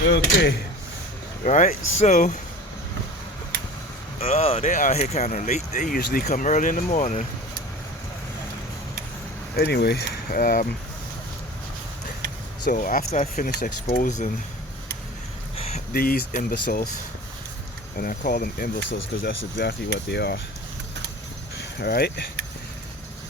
Okay, right, so they out here kind of late. They usually come early in the morning. Anyway, so after I finish exposing these imbeciles, and I call them imbeciles because that's exactly what they are, all right,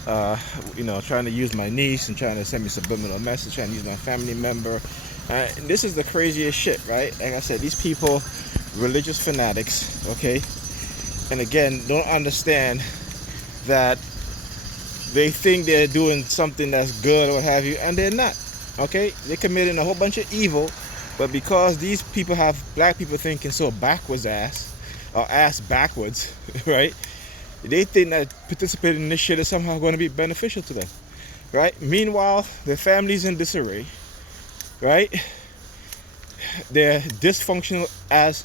trying to use my niece and trying to send me subliminal message, trying to use my family member. And this is the craziest shit, right? Like I said, these people, religious fanatics, okay, and again, don't understand that they think they're doing something that's good or what have you, and they're not, okay? They're committing a whole bunch of evil, but because these people have black people thinking so backwards ass backwards, right? They think that participating in this shit is somehow going to be beneficial to them, right? Meanwhile, their family's in disarray, right? They're dysfunctional as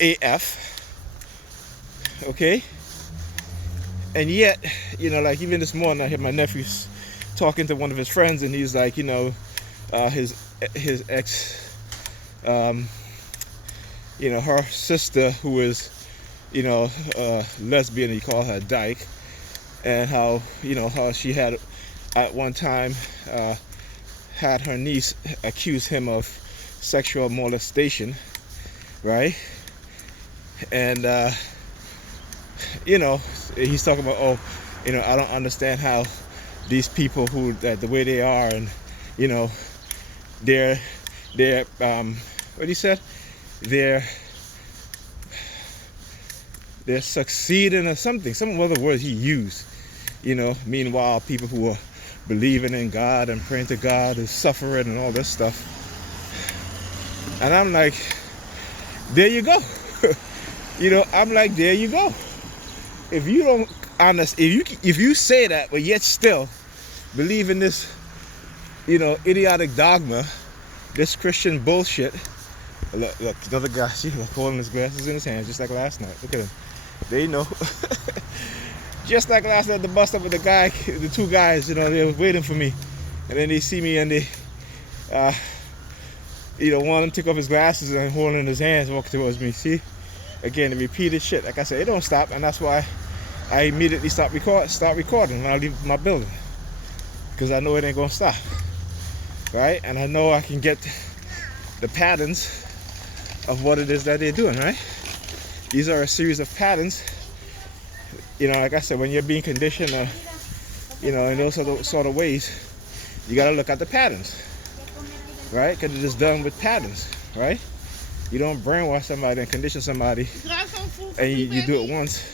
AF, okay? And yet, like even this morning I heard my nephew's talking to one of his friends, and he's like, his ex, her sister, who is, lesbian, he called her dyke, and how she had at one time had her niece accuse him of sexual molestation, right? And he's talking about, I don't understand how these people who that the way they are, and they're what he said, they're succeeding or something, some other words he used, meanwhile people who are believing in God and praying to God is suffering and all this stuff. And I'm like, there you go. I'm like, there you go. If you don't if you say that, but yet still believe in this, idiotic dogma, this Christian bullshit. Look, another guy, see, holding his glasses in his hand, just like last night. Look at him. They know. Just like last night at the bus stop with the two guys, they were waiting for me, and then they see me and they, one of them took off his glasses and holding his hands, walking towards me. See, again, the repeated shit. Like I said, it don't stop, and that's why I immediately start recording when I leave my building, because I know it ain't gonna stop, right? And I know I can get the patterns of what it is that they're doing, right? These are a series of patterns. Like I said, when you're being conditioned, in those sort of ways, you gotta look at the patterns, right? Because it is done with patterns, right? You don't brainwash somebody and condition somebody, and you do it once.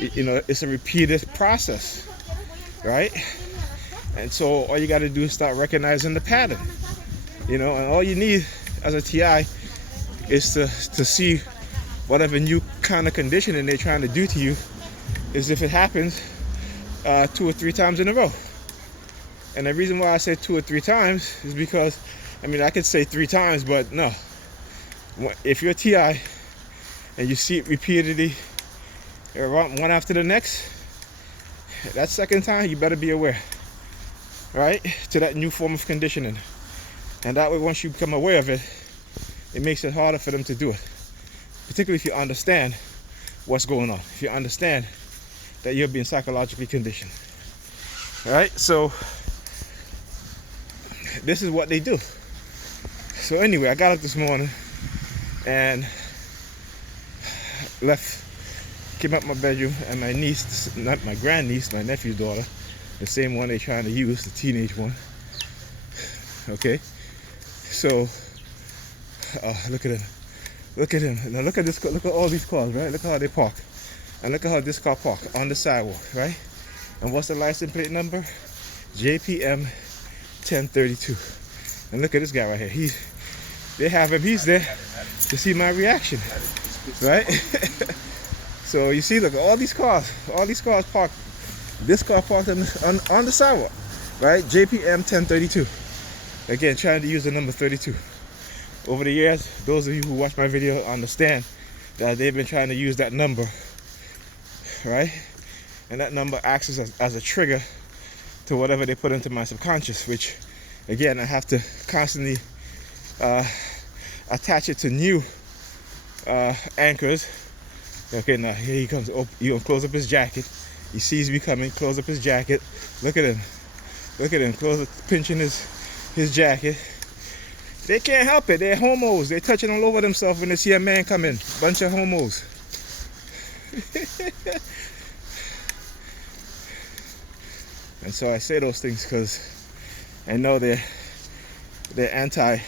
It's a repeated process, right? And so all you got to do is start recognizing the pattern, and all you need as a TI is to see whatever new kind of conditioning they're trying to do to you, is if it happens 2 or 3 times in a row. And the reason why I say 2 or 3 times is because, I could say 3 times, but no. If you're a TI and you see it repeatedly, one after the next, that second time you better be aware, right, to that new form of conditioning. And that way, once you become aware of it, it makes it harder for them to do it, particularly if you understand what's going on, if you understand that you're being psychologically conditioned. All right, so this is what they do. So anyway, I got up this morning and came up my bedroom, and my niece, not my grandniece, my nephew's daughter, the same one they're trying to use, the teenage one. Okay, so look at him. Look at him. Now look at this. Look at all these cars, right? Look at how they park, and look at how this car parked on the sidewalk, right? And what's the license plate number? JPM 1032. And look at this guy right here. They have him. He's there to see my reaction, right? So you see, look at all these cars. All these cars parked. This car parked on the sidewalk, right? JPM 1032. Again, trying to use the number 32. Over the years, those of you who watch my video understand that they've been trying to use that number, right? And that number acts as a trigger to whatever they put into my subconscious, which, again, I have to constantly attach it to new anchors. Okay, now here he comes. Oh, he gonna close up his jacket. He sees me coming, close up his jacket. Look at him. Look at him, close up, pinching his jacket. They can't help it. They're homos. They're touching all over themselves when they see a man come in. Bunch of homos. And so I say those things because I know they're anti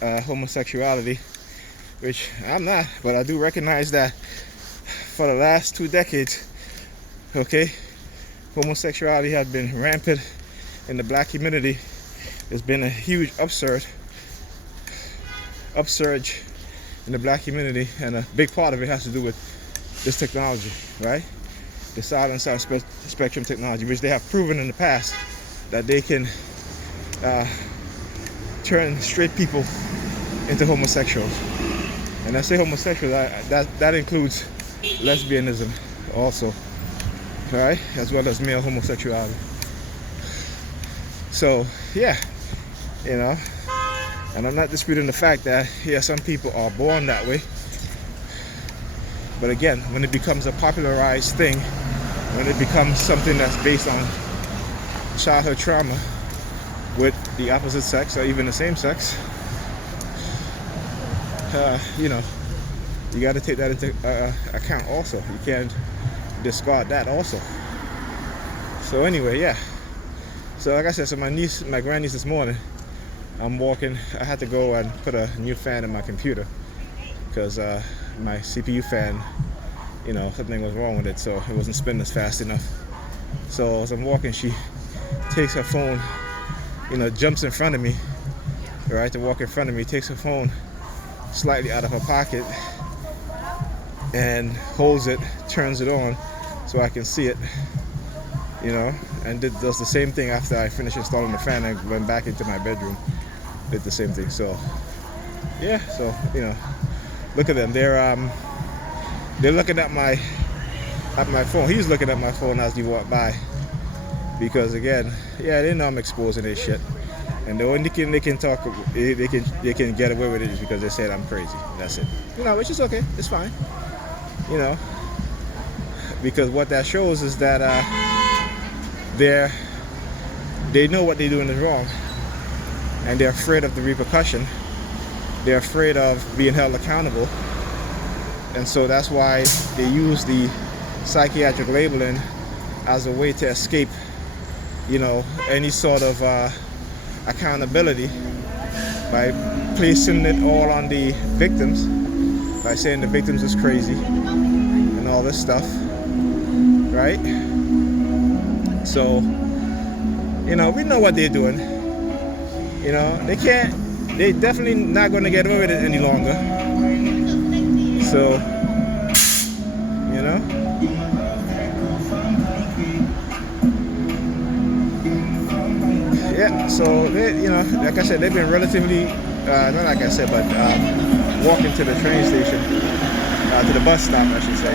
homosexuality, which I'm not, but I do recognize that for the last 2 decades, okay, homosexuality has been rampant in the black community. There's been a huge upsurge in the black community, and a big part of it has to do with this technology, right? The silent side spectrum technology, which they have proven in the past that they can turn straight people into homosexuals. And I say homosexuals, that includes lesbianism also, right? As well as male homosexuality. So yeah, you know, and I'm not disputing the fact that some people are born that way. But again, when it becomes a popularized thing, when it becomes something that's based on childhood trauma with the opposite sex or even the same sex, you know, you got to take that into account also. You can't discard that also. So anyway, yeah. So like I said, so my grandniece this morning, I'm walking. I had to go and put a new fan in my computer because my CPU fan, you know, something was wrong with it, so it wasn't spinning as fast enough. So as I'm walking, she takes her phone, you know, jumps in front of me, right, to walk in front of me, takes her phone slightly out of her pocket and holds it, turns it on so I can see it, you know, and does the same thing after I finished installing the fan. I went back into my bedroom, did the same thing. So yeah, so you know, look at them. They're looking at my phone. He's looking at my phone as he walked by because again, yeah, they know I'm exposing this shit, and the only thing they can get away with it is because they said I'm crazy. That's it. You know, which is okay. It's fine. You know, because what that shows is that they know what they're doing is wrong, and they're afraid of the repercussion. They're afraid of being held accountable, and so that's why they use the psychiatric labeling as a way to escape, you know, any sort of accountability by placing it all on the victims, by saying the victims is crazy and all this stuff, right? So, you know, we know what they're doing. You know, they're definitely not going to get away with it any longer. So, you know, yeah, so they, you know, like I said, they've been relatively, not like I said, but walking to the train station, to the bus stop, I should say.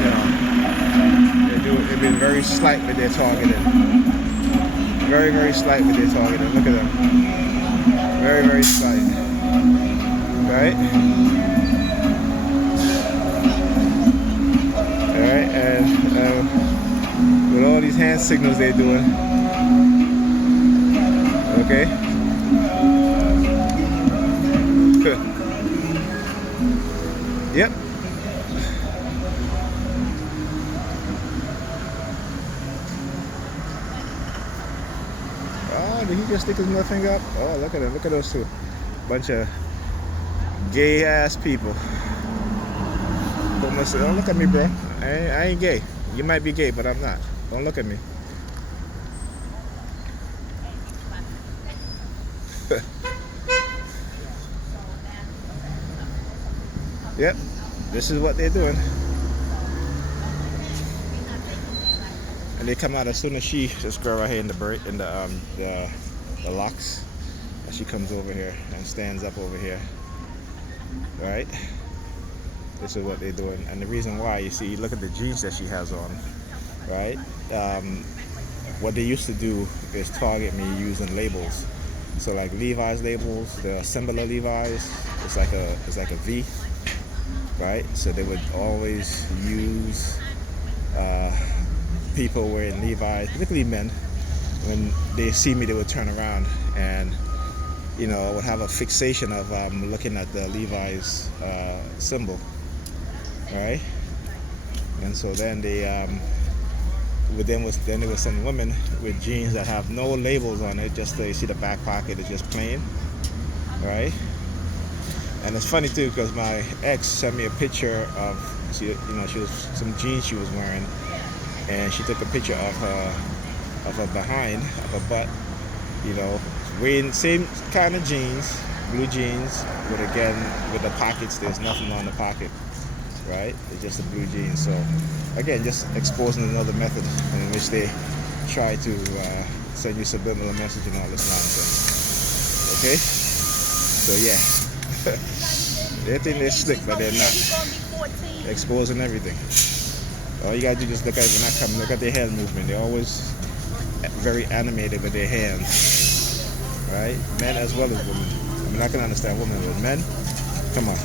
You know, they've been very slight with their targeting. Very, very slight with their targeting. Look at them. Very, very slight. Right? Alright, and with all these hand signals they're doing. Okay? Yep. Oh, did he just stick his middle finger up? Oh, look at him. Look at those two. Bunch of gay ass people. Don't look at me, bro. I ain't gay. You might be gay, but I'm not. Don't look at me. Yep, this is what they're doing. And they come out as soon as this girl right here in the locks. And she comes over here and stands up over here. Right? This is what they're doing. And the reason why, you see, look at the jeans that she has on. Right? What they used to do is target me using labels. So like Levi's labels, the symbol of Levi's, it's like a V, right? So they would always use people wearing Levi's, particularly men. When they see me, they would turn around and I would have a fixation of looking at the Levi's symbol, right? And so then they would send women with jeans that have no labels on it, just you see the back pocket is just plain, right? And it's funny too because my ex sent me a picture of she was some jeans she was wearing, and she took a picture of her behind, of her butt, wearing same kind of jeans, blue jeans, but again with the pockets, there's nothing on the pocket, right? It's just the blue jeans. So again, just exposing another method in which they try to send you subliminal message and all this nonsense. Okay? So yeah. They think they're slick, but they're not. Exposing everything. All you gotta do is look at when I come, look at their hand movement. They're always very animated with their hands. Right? Men as well as women. I mean, I can understand women, but men, come on.